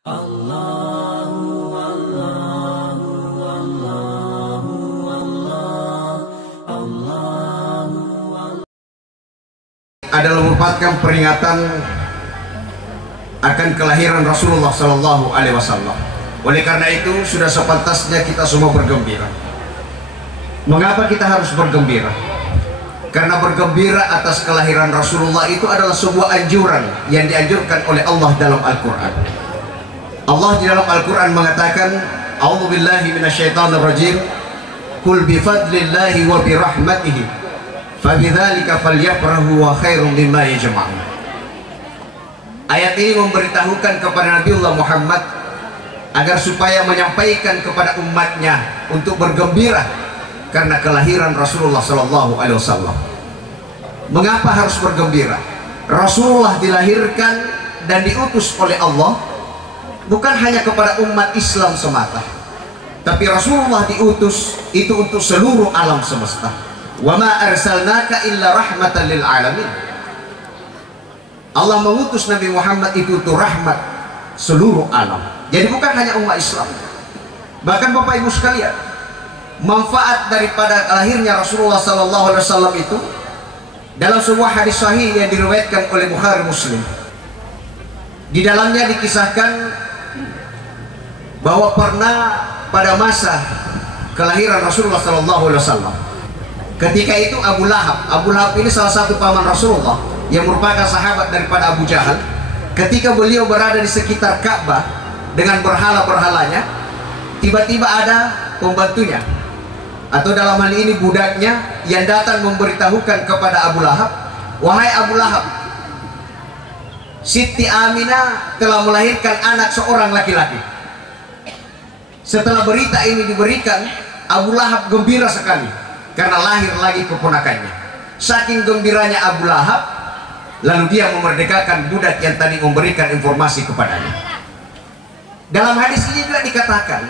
adalah merupakan peringatan akan kelahiran Rasulullah Sallallahu Alaihi Wasallam. Oleh karena itu sudah sepantasnya kita semua bergembira. Mengapa kita harus bergembira? Karena bergembira atas kelahiran Rasulullah itu adalah sebuah anjuran yang dianjurkan oleh Allah dalam Al-Quran. Allah di dalam Al-Quran mengatakan, A'udzubillahi minasyaitonirrajim, Qul bifadlillahi wa birahmatihi fabidzalika falyafrahu wa khairum mimma yajma'un. Ayat ini memberitahukan kepada Nabiullah Muhammad agar supaya menyampaikan kepada umatnya untuk bergembira karena kelahiran Rasulullah Sallallahu Alaihi Wasallam. Mengapa harus bergembira? Rasulullah dilahirkan dan diutus oleh Allah bukan hanya kepada umat Islam semata, tapi Rasulullah diutus itu untuk seluruh alam semesta. Wa ma arsalnaka illa rahmatan lil alamin. Allah mengutus Nabi Muhammad itu untuk rahmat seluruh alam. Jadi bukan hanya umat Islam. Bahkan Bapak Ibu sekalian, manfaat daripada lahirnya Rasulullah Sallallahu Alaihi Wasallam itu dalam sebuah hadis sahih yang diriwayatkan oleh Bukhari Muslim. Di dalamnya dikisahkan bahwa pernah pada masa kelahiran Rasulullah Sallallahu Alaihi Wasallam, ketika itu Abu Lahab ini salah satu paman Rasulullah yang merupakan sahabat daripada Abu Jahal. Ketika beliau berada di sekitar Ka'bah dengan berhala-berhalanya, tiba-tiba ada pembantunya atau dalam hal ini budaknya yang datang memberitahukan kepada Abu Lahab, wahai Abu Lahab, Siti Aminah telah melahirkan anak seorang laki-laki. Setelah berita ini diberikan, Abu Lahab gembira sekali karena lahir lagi keponakannya. Saking gembiranya Abu Lahab, lalu dia memerdekakan budak yang tadi memberikan informasi kepadanya. Dalam hadis ini juga dikatakan,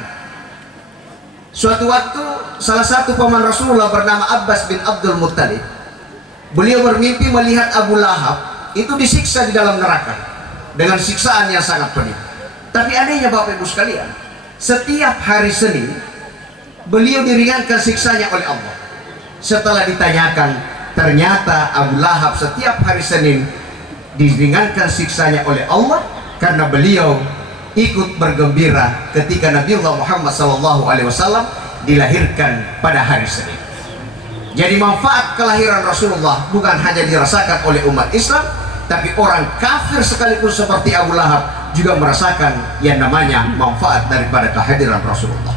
suatu waktu salah satu paman Rasulullah bernama Abbas bin Abdul Muttalib, beliau bermimpi melihat Abu Lahab itu disiksa di dalam neraka dengan siksaan yang sangat pedih. Tapi anehnya Bapak Ibu sekalian, setiap hari Senin beliau diringankan siksanya oleh Allah. Setelah ditanyakan, ternyata Abu Lahab setiap hari Senin diringankan siksanya oleh Allah karena beliau ikut bergembira ketika Nabiullah Muhammad SAW dilahirkan pada hari Senin. Jadi manfaat kelahiran Rasulullah bukan hanya dirasakan oleh umat Islam, tapi orang kafir sekalipun seperti Abu Lahab juga merasakan yang namanya manfaat daripada kehadiran Rasulullah.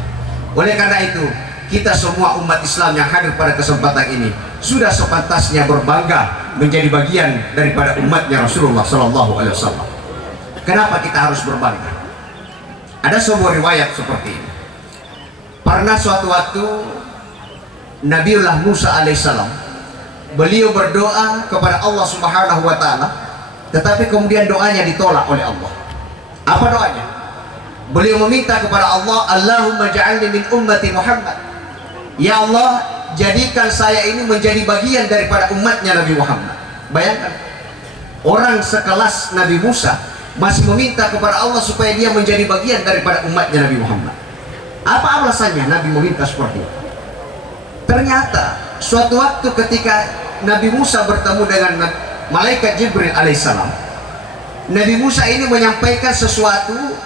Oleh karena itu, kita semua umat Islam yang hadir pada kesempatan ini sudah sepantasnya berbangga menjadi bagian daripada umatnya Rasulullah SAW. Kenapa kita harus berbangga? Ada sebuah riwayat seperti ini. Pernah suatu waktu Nabiullah Musa alaihissalam, beliau berdoa kepada Allah Subhanahu wa Ta'ala, tetapi kemudian doanya ditolak oleh Allah. Apa doanya? Beliau meminta kepada Allah, Allahumma ja'alni min ummati Muhammad. Ya Allah, jadikan saya ini menjadi bagian daripada umatnya Nabi Muhammad. Bayangkan, orang sekelas Nabi Musa masih meminta kepada Allah supaya dia menjadi bagian daripada umatnya Nabi Muhammad. Apa alasannya Nabi meminta seperti itu? Ternyata suatu waktu ketika Nabi Musa bertemu dengan malaikat Jibril alaihissalam, Nabi Musa ini menyampaikan sesuatu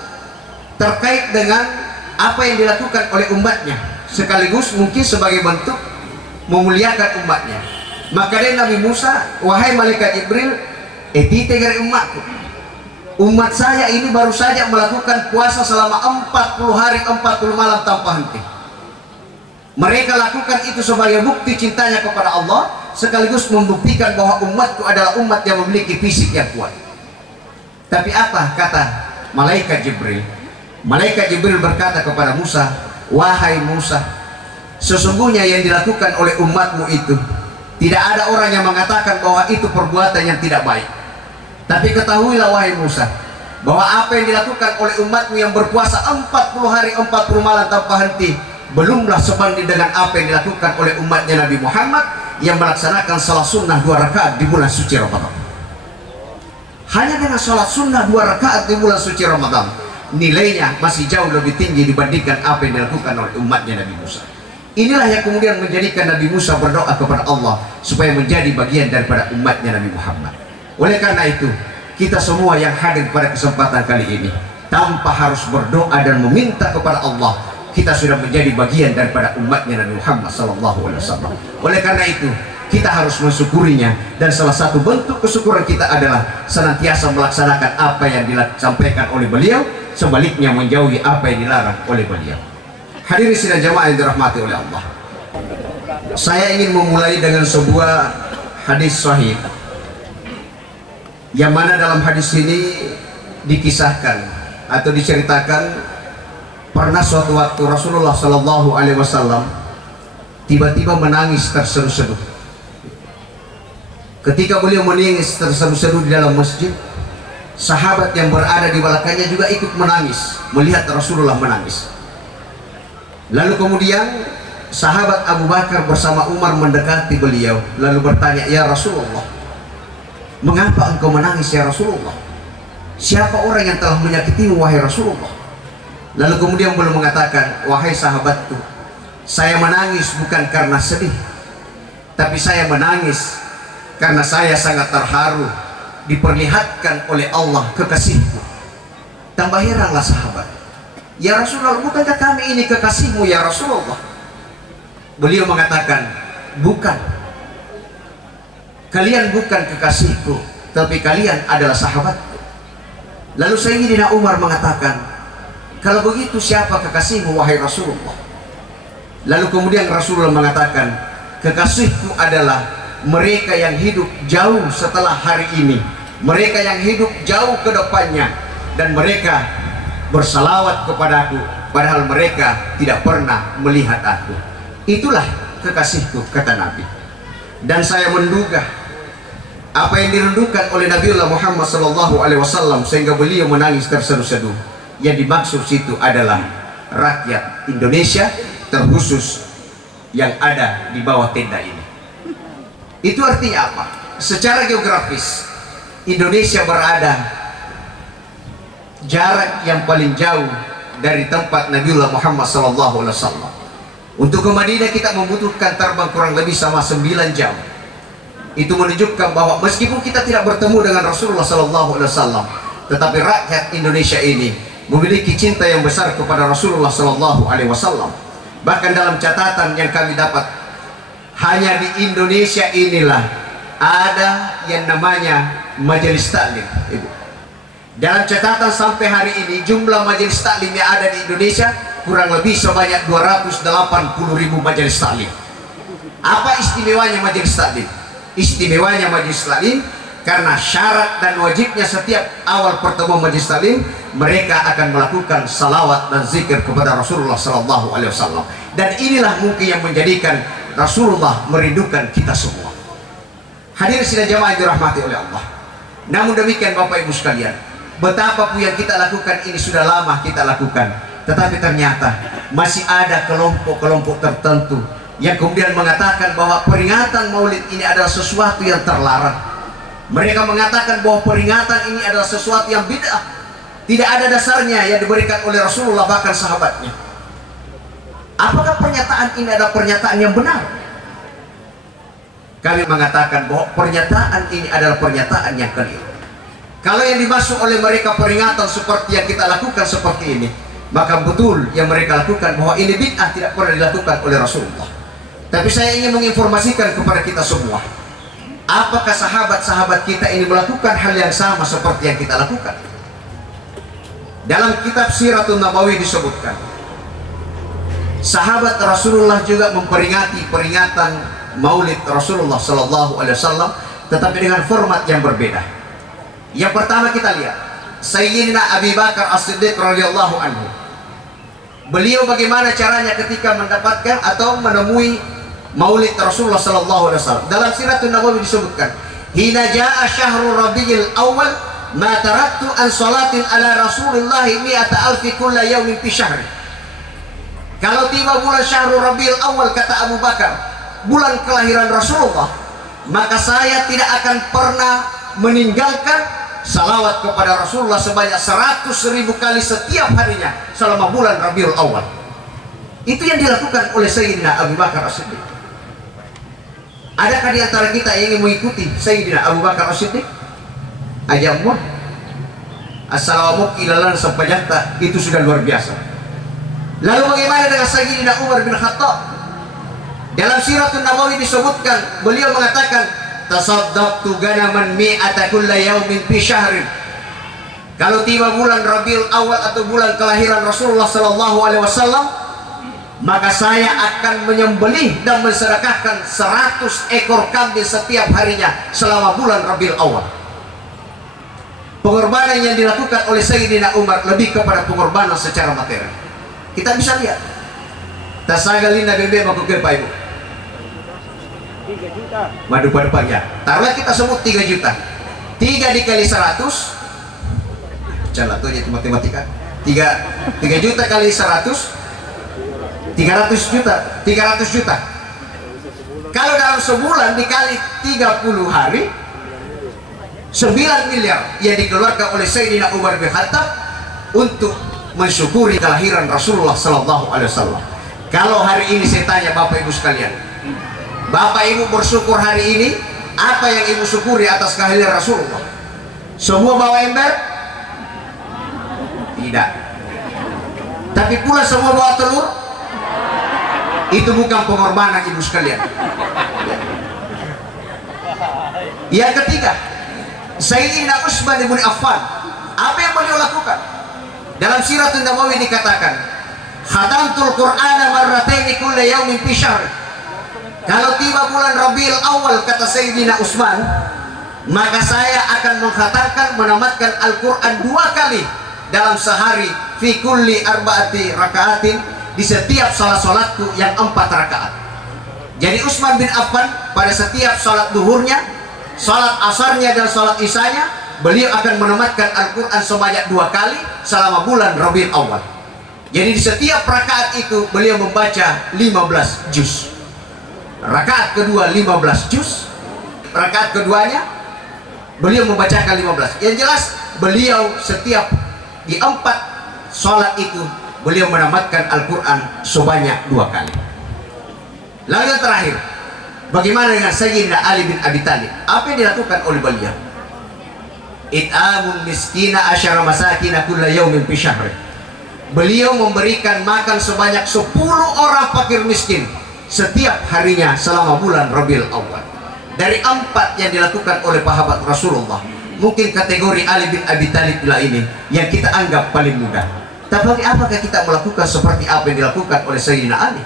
terkait dengan apa yang dilakukan oleh umatnya, sekaligus mungkin sebagai bentuk memuliakan umatnya. Maka dia Nabi Musa, wahai malaikat Jibril, etite dari umatku, umat saya ini baru saja melakukan puasa selama 40 hari 40 malam tanpa henti. Mereka lakukan itu sebagai bukti cintanya kepada Allah, sekaligus membuktikan bahwa umatku adalah umat yang memiliki fisik yang kuat. Tapi apa kata malaikat Jibril? Malaikat Jibril berkata kepada Musa, wahai Musa, sesungguhnya yang dilakukan oleh umatmu itu tidak ada orang yang mengatakan bahwa itu perbuatan yang tidak baik. Tapi ketahuilah wahai Musa, bahwa apa yang dilakukan oleh umatmu yang berpuasa 40 hari 40 malam tanpa henti belumlah sebanding dengan apa yang dilakukan oleh umatnya Nabi Muhammad yang melaksanakan salat sunnah 2 rakaat di bulan suci Ramadan. Hanya dengan salat sunnah 2 rakaat di bulan suci Ramadan, nilainya masih jauh lebih tinggi dibandingkan apa yang dilakukan oleh umatnya Nabi Musa. Inilah yang kemudian menjadikan Nabi Musa berdoa kepada Allah supaya menjadi bagian daripada umatnya Nabi Muhammad. Oleh karena itu, kita semua yang hadir pada kesempatan kali ini, tanpa harus berdoa dan meminta kepada Allah, kita sudah menjadi bagian daripada umatnya Nabi Muhammad SAW. Oleh karena itu, kita harus mensyukurinya, dan salah satu bentuk kesyukuran kita adalah senantiasa melaksanakan apa yang disampaikan oleh beliau, sebaliknya menjauhi apa yang dilarang oleh beliau. Hadirin sidang jamaah yang dirahmati oleh Allah, saya ingin memulai dengan sebuah hadis sahih, yang mana dalam hadis ini dikisahkan atau diceritakan pernah suatu waktu Rasulullah Shallallahu Alaihi Wasallam tiba-tiba menangis terseduh-seduh. Ketika beliau menangis terseduh-seduh di dalam masjid, sahabat yang berada di belakangnya juga ikut menangis melihat Rasulullah menangis. Lalu kemudian sahabat Abu Bakar bersama Umar mendekati beliau lalu bertanya, "Ya Rasulullah, mengapa engkau menangis ya Rasulullah? Siapa orang yang telah menyakitimu wahai Rasulullah?" Lalu kemudian beliau mengatakan, "Wahai sahabatku, saya menangis bukan karena sedih, tapi saya menangis karena saya sangat terharu diperlihatkan oleh Allah kekasihku." Tambah heranlah sahabat, "Ya Rasulullah, bukankah kami ini kekasihmu ya Rasulullah?" Beliau mengatakan, "Bukan, kalian bukan kekasihku, tapi kalian adalah sahabatku." Lalu Sayyidina Umar mengatakan, "Kalau begitu siapa kekasihmu wahai Rasulullah?" Lalu kemudian Rasulullah mengatakan, "Kekasihku adalah mereka yang hidup jauh setelah hari ini, mereka yang hidup jauh ke depannya, dan mereka bersalawat kepadaku padahal mereka tidak pernah melihat aku. Itulah kekasihku," kata Nabi. Dan saya menduga apa yang dirindukan oleh Nabiullah Muhammad SAW sehingga beliau menangis terseduh-seduh, yang dimaksud situ adalah rakyat Indonesia, terkhusus yang ada di bawah tenda ini. Itu artinya apa? Secara geografis, Indonesia berada jarak yang paling jauh dari tempat Nabiullah Muhammad SAW. Untuk ke Madinah kita membutuhkan terbang kurang lebih sama 9 jam. Itu menunjukkan bahwa meskipun kita tidak bertemu dengan Rasulullah SAW, tetapi rakyat Indonesia ini memiliki cinta yang besar kepada Rasulullah SAW. Bahkan dalam catatan yang kami dapat, hanya di Indonesia inilah ada yang namanya majelis taklim. Dalam catatan sampai hari ini jumlah majelis taklim yang ada di Indonesia kurang lebih sebanyak 280.000 majelis taklim. Apa istimewanya majelis taklim? Istimewanya majelis taklim karena syarat dan wajibnya setiap awal pertemuan majelis taklim mereka akan melakukan salawat dan zikir kepada Rasulullah SAW. Dan inilah mungkin yang menjadikan Rasulullah merindukan kita semua. Hadirin sidang jamaah yang dirahmati oleh Allah. Namun demikian Bapak Ibu sekalian, betapa pun yang kita lakukan ini sudah lama kita lakukan, tetapi ternyata masih ada kelompok-kelompok tertentu yang kemudian mengatakan bahwa peringatan Maulid ini adalah sesuatu yang terlarang. Mereka mengatakan bahwa peringatan ini adalah sesuatu yang bid'ah, tidak ada dasarnya yang diberikan oleh Rasulullah bahkan sahabatnya. Apakah pernyataan ini adalah pernyataan yang benar? Kami mengatakan bahwa pernyataan ini adalah pernyataan yang keliru. Kalau yang dimaksud oleh mereka peringatan seperti yang kita lakukan seperti ini, maka betul yang mereka lakukan bahwa ini bid'ah, tidak pernah dilakukan oleh Rasulullah. Tapi saya ingin menginformasikan kepada kita semua, apakah sahabat-sahabat kita ini melakukan hal yang sama seperti yang kita lakukan? Dalam kitab Siratun Nabawi disebutkan, sahabat Rasulullah juga memperingati peringatan Maulid Rasulullah SAW, tetapi dengan format yang berbeda. Yang pertama kita lihat Sayyidina Abu Bakar As-Siddiq radhiyallahu anhu. Beliau bagaimana caranya ketika mendapatkan atau menemui Maulid Rasulullah SAW. Dalam Siratun Nabawi disebutkan, "Hina jaa syahrul Rabiul Awal ma taraktu an salatin ala Rasulillah mi'ata alfi kulla yawmin fi syahri." Kalau tiba bulan Syahrul Rabiul Awal, kata Abu Bakar, bulan kelahiran Rasulullah, maka saya tidak akan pernah meninggalkan salawat kepada Rasulullah sebanyak 100.000 kali setiap harinya selama bulan Rabiul Awal. Itu yang dilakukan oleh Sayyidina Abu Bakar As-Siddiq. Adakah di antara kita yang ingin mengikuti Sayyidina Abu Bakar As-Siddiq? Ajamu assalamualaikum ilalan sampajata, itu sudah luar biasa. Lalu bagaimana dengan Sayyidina Umar bin Khattab? Dalam Siratul Nabawi disebutkan, beliau mengatakan, tasaddaqtu ganaman mi'ata kulla yaumin fi syahrin. Kalau tiba bulan Rabiul Awal atau bulan kelahiran Rasulullah sallallahu alaihi wasallam, maka saya akan menyembelih dan mensedekahkan 100 ekor kambing setiap harinya selama bulan Rabiul Awal. Pengorbanan yang dilakukan oleh Sayyidina Umar lebih kepada pengorbanan secara materi. Kita bisa lihat. Tasagalin Nabi Muhammad ke Ibu. 3 juta. Madu pada pagi ya. Taruhlah kita sebut 3 juta. 3 dikali 100. Jalan tuh itu matematika. 3 juta kali 100. 300 juta. 300 juta. Kalau dalam sebulan dikali 30 hari, 9 miliar yang dikeluarkan oleh Sayyidina Umar bin Khattab untuk mensyukuri kelahiran Rasulullah sallallahu alaihi wasallam. Kalau hari ini saya tanya Bapak Ibu sekalian, Bapak Ibu bersyukur hari ini, apa yang Ibu syukuri atas kelahiran Rasulullah? Semua bawa ember? Tidak. Tapi pula semua bawa telur? Itu bukan pengorbanan Ibu sekalian. Yang ketiga, Sayyidina Utsman bin Affan, apa yang beliau lakukan? Dalam Siratul Nabawi dikatakan, khatamtul Qur'ana marrataini kulla yaumin fi syahr. Kalau tiba bulan Rabiul Awal, kata Sayyidina Utsman, maka saya akan mengkhatamkan, menamatkan Al-Qur'an 2 kali dalam sehari, fi kulli arba'ati raka'atin, di setiap salatku yang 4 rakaat. Jadi Utsman bin Affan pada setiap salat duhurnya, salat asarnya dan salat isanya, beliau akan menamatkan Al-Quran sebanyak 2 kali selama bulan Rabiul Awal. Jadi di setiap rakaat itu beliau membaca 15 juz. Rakaat kedua 15 juz. Rakaat keduanya beliau membacakan 15. Yang jelas beliau setiap di 4 sholat itu beliau menamatkan Al-Quran sebanyak 2 kali. Lalu yang terakhir, bagaimana dengan Sayyidina Ali bin Abi Thalib? Apa yang dilakukan oleh beliau? It'amun miskina asyara masakina kulla yaumin fi syahr. Beliau memberikan makan sebanyak 10 orang fakir miskin setiap harinya selama bulan Rabiul Awal. Dari 4 yang dilakukan oleh sahabat Rasulullah, mungkin kategori Ali bin Abi Thalib lah ini yang kita anggap paling mudah. Tapi apakah kita melakukan seperti apa yang dilakukan oleh Sayyidina Ali?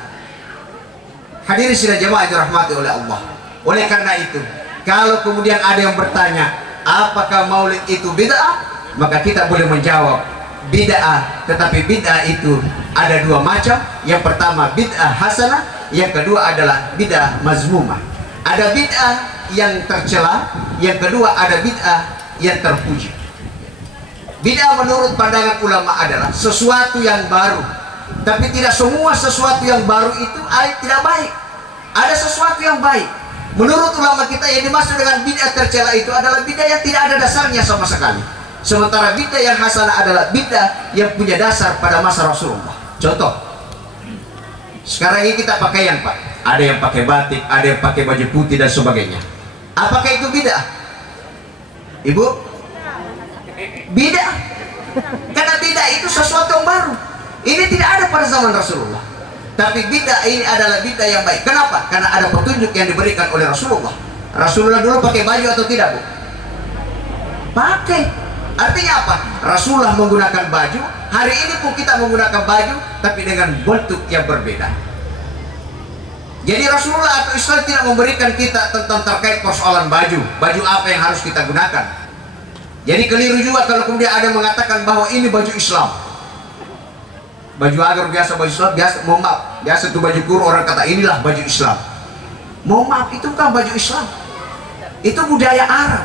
Hadirin sidang jemaah yang dirahmati oleh Allah. Oleh karena itu, kalau kemudian ada yang bertanya, apakah maulid itu bid'ah? Maka kita boleh menjawab, bid'ah. Tetapi bid'ah itu ada 2 macam. Yang pertama bid'ah hasanah, yang kedua adalah bid'ah mazmumah. Ada bid'ah yang tercela, yang kedua ada bid'ah yang terpuji. Bid'ah menurut pandangan ulama adalah sesuatu yang baru. Tapi tidak semua sesuatu yang baru itu tidak baik. Ada sesuatu yang baik. Menurut ulama kita yang dimaksud dengan bid'ah tercela itu adalah bid'ah yang tidak ada dasarnya sama sekali. Sementara bid'ah yang hasanah adalah bid'ah yang punya dasar pada masa Rasulullah. Contoh, sekarang ini kita pakaian Pak, ada yang pakai batik, ada yang pakai baju putih dan sebagainya. Apakah itu bid'ah? Ibu? Bid'ah. Karena bid'ah itu sesuatu yang baru. Ini tidak ada pada zaman Rasulullah. Tapi bid'ah ini adalah bid'ah yang baik. Kenapa? Karena ada petunjuk yang diberikan oleh Rasulullah. Rasulullah dulu pakai baju atau tidak, Bu? Pakai. Artinya apa? Rasulullah menggunakan baju. Hari ini pun kita menggunakan baju, tapi dengan bentuk yang berbeda. Jadi Rasulullah atau Islam tidak memberikan kita tentang terkait persoalan baju. Baju apa yang harus kita gunakan. Jadi keliru juga kalau kemudian ada yang mengatakan bahwa ini baju Islam. Baju agar biasa, baju Islam biasa, mohon maaf, biasa itu baju kurung, orang kata inilah baju Islam. Mohon maaf, itu kan baju Islam, itu budaya Arab.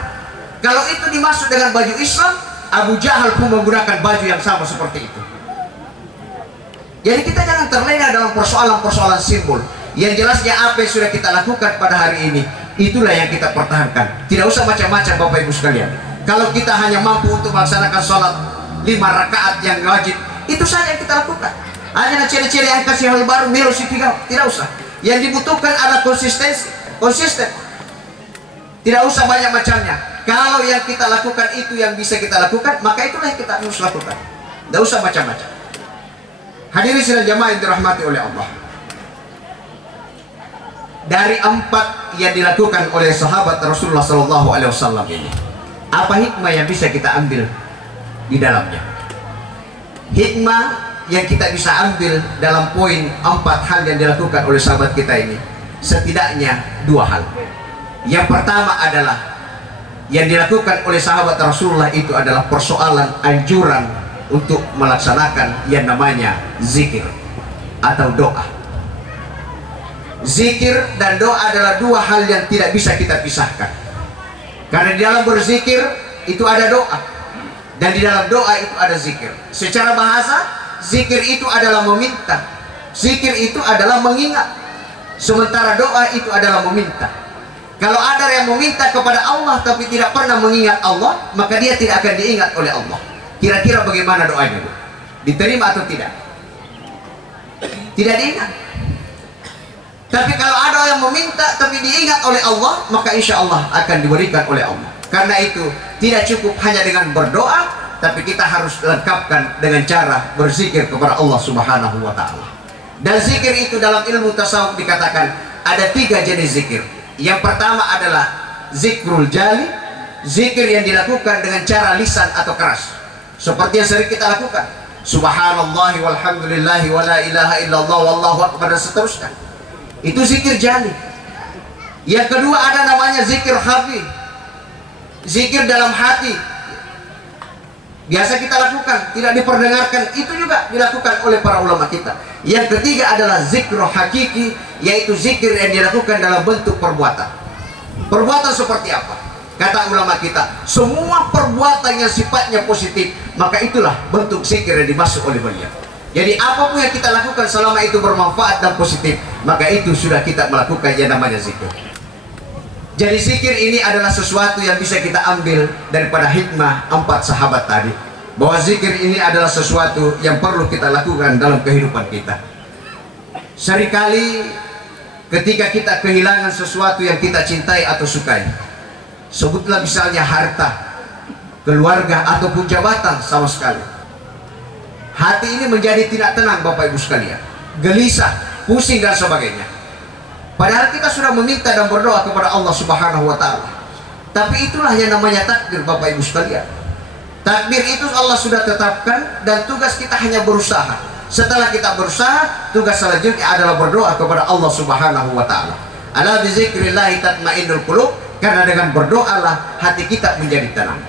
Kalau itu dimaksud dengan baju Islam, Abu Jahal pun menggunakan baju yang sama seperti itu. Jadi kita jangan terlena dalam persoalan-persoalan simbol. Yang jelasnya apa yang sudah kita lakukan pada hari ini, itulah yang kita pertahankan. Tidak usah macam-macam Bapak Ibu sekalian. Kalau kita hanya mampu untuk melaksanakan sholat 5 rakaat yang wajib, itu saja yang kita lakukan. Hanya ciri-ciri yang kasih hal baru, milos tidak usah. Yang dibutuhkan adalah konsistensi, konsisten. Tidak usah banyak macamnya. Kalau yang kita lakukan itu yang bisa kita lakukan, maka itulah yang kita harus lakukan. Tidak usah macam-macam. Hadirin sidang jamaah yang dirahmati oleh Allah. Dari 4 yang dilakukan oleh sahabat Rasulullah SAW ini, apa hikmah yang bisa kita ambil di dalamnya? Hikmah yang kita bisa ambil dalam poin 4 hal yang dilakukan oleh sahabat kita ini, setidaknya 2 hal. Yang pertama adalah yang dilakukan oleh sahabat Rasulullah itu adalah persoalan anjuran untuk melaksanakan yang namanya zikir atau doa. Zikir dan doa adalah 2 hal yang tidak bisa kita pisahkan. Karena di dalam berzikir itu ada doa, dan di dalam doa itu ada zikir. Secara bahasa, zikir itu adalah meminta, zikir itu adalah mengingat, sementara doa itu adalah meminta. Kalau ada yang meminta kepada Allah tapi tidak pernah mengingat Allah, maka dia tidak akan diingat oleh Allah. Kira-kira bagaimana doanya? Diterima atau tidak? Tidak diingat. Tapi kalau ada yang meminta tapi diingat oleh Allah, maka insya Allah akan diberikan oleh Allah. Karena itu tidak cukup hanya dengan berdoa, tapi kita harus lengkapkan dengan cara berzikir kepada Allah Subhanahu wa Ta'ala. Dan zikir itu dalam ilmu tasawuf dikatakan ada 3 jenis zikir. Yang pertama adalah zikrul jali, zikir yang dilakukan dengan cara lisan atau keras, seperti yang sering kita lakukan, subhanallahi walhamdulillahi wa la ilaha illallah wallahu akbar, dan seterusnya. Itu zikir jali. Yang kedua ada namanya zikir khafi, zikir dalam hati, biasa kita lakukan, tidak diperdengarkan, itu juga dilakukan oleh para ulama kita. Yang ketiga adalah zikr hakiki, yaitu zikir yang dilakukan dalam bentuk perbuatan. Perbuatan seperti apa? Kata ulama kita, semua perbuatan yang sifatnya positif, maka itulah bentuk zikir yang dimaksud oleh beliau. Jadi apapun yang kita lakukan selama itu bermanfaat dan positif, maka itu sudah kita melakukan yang namanya zikir. Jadi zikir ini adalah sesuatu yang bisa kita ambil daripada hikmah 4 sahabat tadi, bahwa zikir ini adalah sesuatu yang perlu kita lakukan dalam kehidupan kita. Seringkali ketika kita kehilangan sesuatu yang kita cintai atau sukai, sebutlah misalnya harta, keluarga, ataupun jabatan sama sekali, hati ini menjadi tidak tenang Bapak Ibu sekalian, gelisah, pusing dan sebagainya. Padahal kita sudah meminta dan berdoa kepada Allah Subhanahu wa Ta'ala. Tapi itulah yang namanya takdir Bapak Ibu sekalian. Takdir itu Allah sudah tetapkan, dan tugas kita hanya berusaha. Setelah kita berusaha, tugas selanjutnya adalah berdoa kepada Allah Subhanahu wa Ta'ala. Ala bizikrillahi tatmainnul qulub, karena dengan berdoalah hati kita menjadi tenang.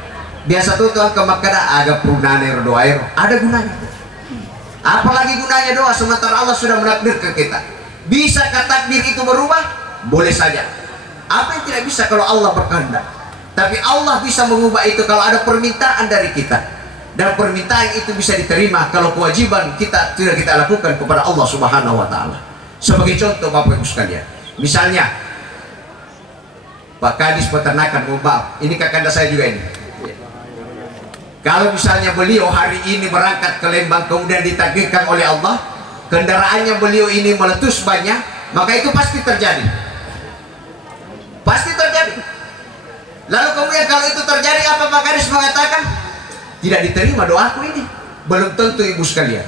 Biasa tuh tuan ke Makkah agak punane doa ada gunanya. Apalagi gunanya doa sementara Allah sudah menakdirkan kita. Bisakah takdir itu berubah? Boleh saja. Apa yang tidak bisa kalau Allah berkehendak? Tapi Allah bisa mengubah itu kalau ada permintaan dari kita. Dan permintaan itu bisa diterima kalau kewajiban kita tidak kita lakukan kepada Allah Subhanahu wa Ta'ala. Sebagai contoh Bapak Ibu sekalian, misalnya Pak Kadis Peternakan, maaf, ini kakanda saya juga ini. Kalau misalnya beliau hari ini berangkat ke Lembang, kemudian ditakdirkan oleh Allah, kendaraannya beliau ini meletus banyak, maka itu pasti terjadi. Pasti terjadi. Lalu kemudian kalau itu terjadi, apa Pak Kadis mengatakan? Tidak diterima doaku ini. Belum tentu Ibu sekalian.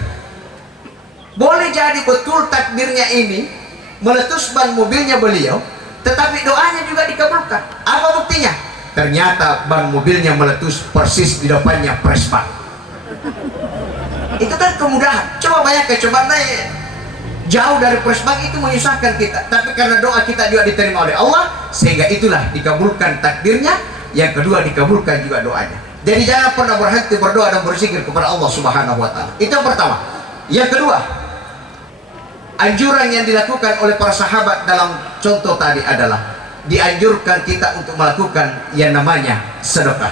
Boleh jadi betul takdirnya ini meletus ban mobilnya beliau, tetapi doanya juga dikabulkan. Apa buktinya? Ternyata ban mobilnya meletus persis di depannya Presbank. Itu kan kemudahan. Coba bayangkan, coba naik jauh dari Presbank, itu menyusahkan kita. Tapi karena doa kita juga diterima oleh Allah, sehingga itulah dikabulkan takdirnya. Yang kedua, dikabulkan juga doanya. Jadi jangan pernah berhenti berdoa dan berzikir kepada Allah Subhanahu wa Ta'ala. Itu yang pertama. Yang kedua, anjuran yang dilakukan oleh para sahabat dalam contoh tadi adalah dianjurkan kita untuk melakukan yang namanya sedekah.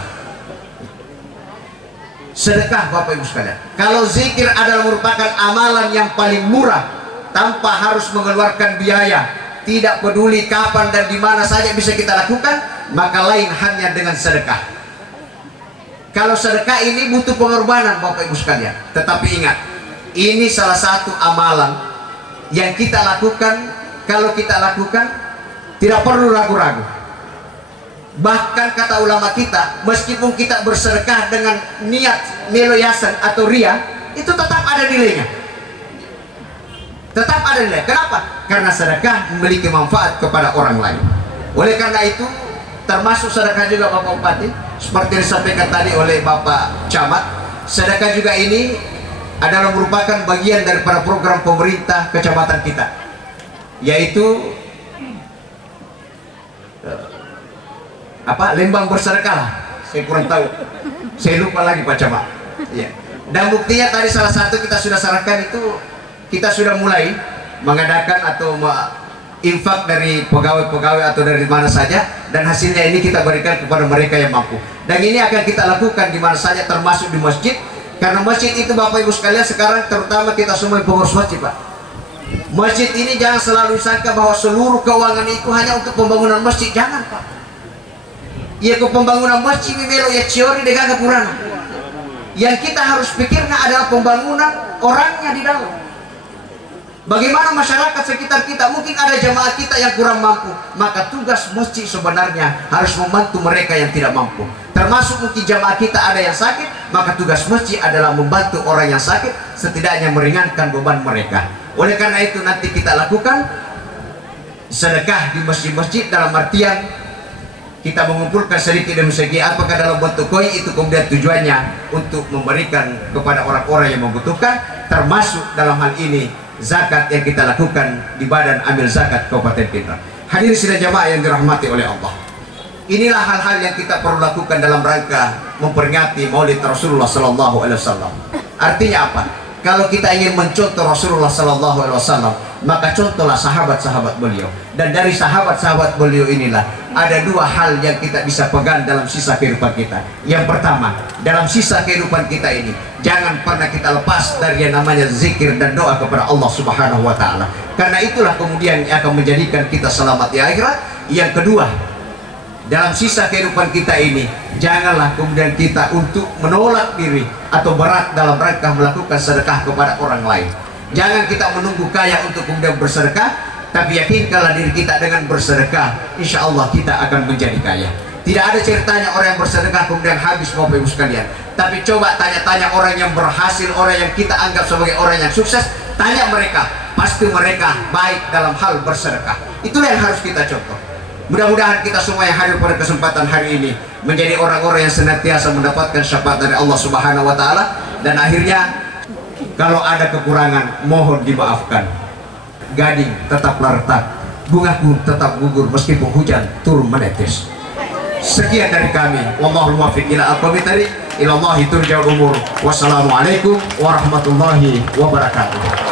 Sedekah Bapak Ibu sekalian. Kalau zikir adalah merupakan amalan yang paling murah, tanpa harus mengeluarkan biaya, tidak peduli kapan dan di mana saja bisa kita lakukan, maka lain hanya dengan sedekah. Kalau sedekah ini butuh pengorbanan Bapak Ibu sekalian. Tetapi ingat, ini salah satu amalan yang kita lakukan. Kalau kita lakukan tidak perlu ragu-ragu. Bahkan kata ulama kita, meskipun kita bersedekah dengan niat meloyasan atau ria, itu tetap ada nilainya. Tetap ada nilai. Kenapa? Karena sedekah memiliki manfaat kepada orang lain. Oleh karena itu, termasuk sedekah juga Bapak Bupati, seperti disampaikan tadi oleh Bapak Camat, sedekah juga ini adalah merupakan bagian daripada program pemerintah kecamatan kita, yaitu lembang bersedekah lah. Saya kurang tahu, saya lupa lagi Pak Camat ya. Dan buktinya tadi salah satu kita sudah sarankan itu, kita sudah mulai mengadakan atau infak dari pegawai-pegawai atau dari mana saja, dan hasilnya ini kita berikan kepada mereka yang mampu. Dan ini akan kita lakukan di mana saja, termasuk di masjid. Karena masjid itu Bapak Ibu sekalian, sekarang terutama kita semua pengurus masjid Pak, masjid ini jangan selalu disangka bahwa seluruh keuangan itu hanya untuk pembangunan masjid. Jangan Pak. Ya, ke pembangunan masjid mimelo ya ciori degaga purana. Yang kita harus pikirkan adalah pembangunan orangnya di dalam. Bagaimana masyarakat sekitar kita, mungkin ada jamaah kita yang kurang mampu, maka tugas masjid sebenarnya harus membantu mereka yang tidak mampu. Termasuk mungkin jamaah kita ada yang sakit, maka tugas masjid adalah membantu orang yang sakit, setidaknya meringankan beban mereka. Oleh karena itu nanti kita lakukan sedekah di masjid-masjid, dalam artian kita mengumpulkan sedikit demi sedikit, apakah dalam bentuk koin, itu kemudian tujuannya untuk memberikan kepada orang-orang yang membutuhkan, termasuk dalam hal ini zakat yang kita lakukan di Badan Amil Zakat Kabupaten Pindrang. Hadirin sidang jamaah yang dirahmati oleh Allah, inilah hal-hal yang kita perlu lakukan dalam rangka memperingati Maulid Rasulullah Sallallahu Alaihi Wasallam. Artinya apa? Kalau kita ingin mencontoh Rasulullah Sallallahu Alaihi Wasallam, maka contohlah sahabat-sahabat beliau. Dan dari sahabat-sahabat beliau inilah ada dua hal yang kita bisa pegang dalam sisa kehidupan kita. Yang pertama, dalam sisa kehidupan kita ini, jangan pernah kita lepas dari yang namanya zikir dan doa kepada Allah Subhanahu wa Ta'ala. Karena itulah kemudian yang akan menjadikan kita selamat di akhirat. Yang kedua, dalam sisa kehidupan kita ini, janganlah kemudian kita untuk menolak diri atau berat dalam rangka melakukan sedekah kepada orang lain. Jangan kita menunggu kaya untuk kemudian bersedekah, tapi yakinkanlah diri kita dengan bersedekah, insya Allah kita akan menjadi kaya. Tidak ada ceritanya orang yang bersedekah kemudian habis Bapak Ibu sekalian. Tapi coba tanya-tanya orang yang berhasil, orang yang kita anggap sebagai orang yang sukses, tanya mereka, pasti mereka baik dalam hal bersedekah. Itulah yang harus kita contoh. Mudah-mudahan kita semua yang hadir pada kesempatan hari ini menjadi orang-orang yang senantiasa mendapatkan syafaat dari Allah Subhanahu wa Ta'ala. Dan akhirnya, kalau ada kekurangan mohon dimaafkan. Gading tetaplah retak, bunga pun tetap gugur meskipun hujan turun menetes. Sekian dari kami. Wallahul muwaffiq ila aqwamit thariq. Ila Allahi turja'ul umur. Wassalamualaikum warahmatullahi wabarakatuh.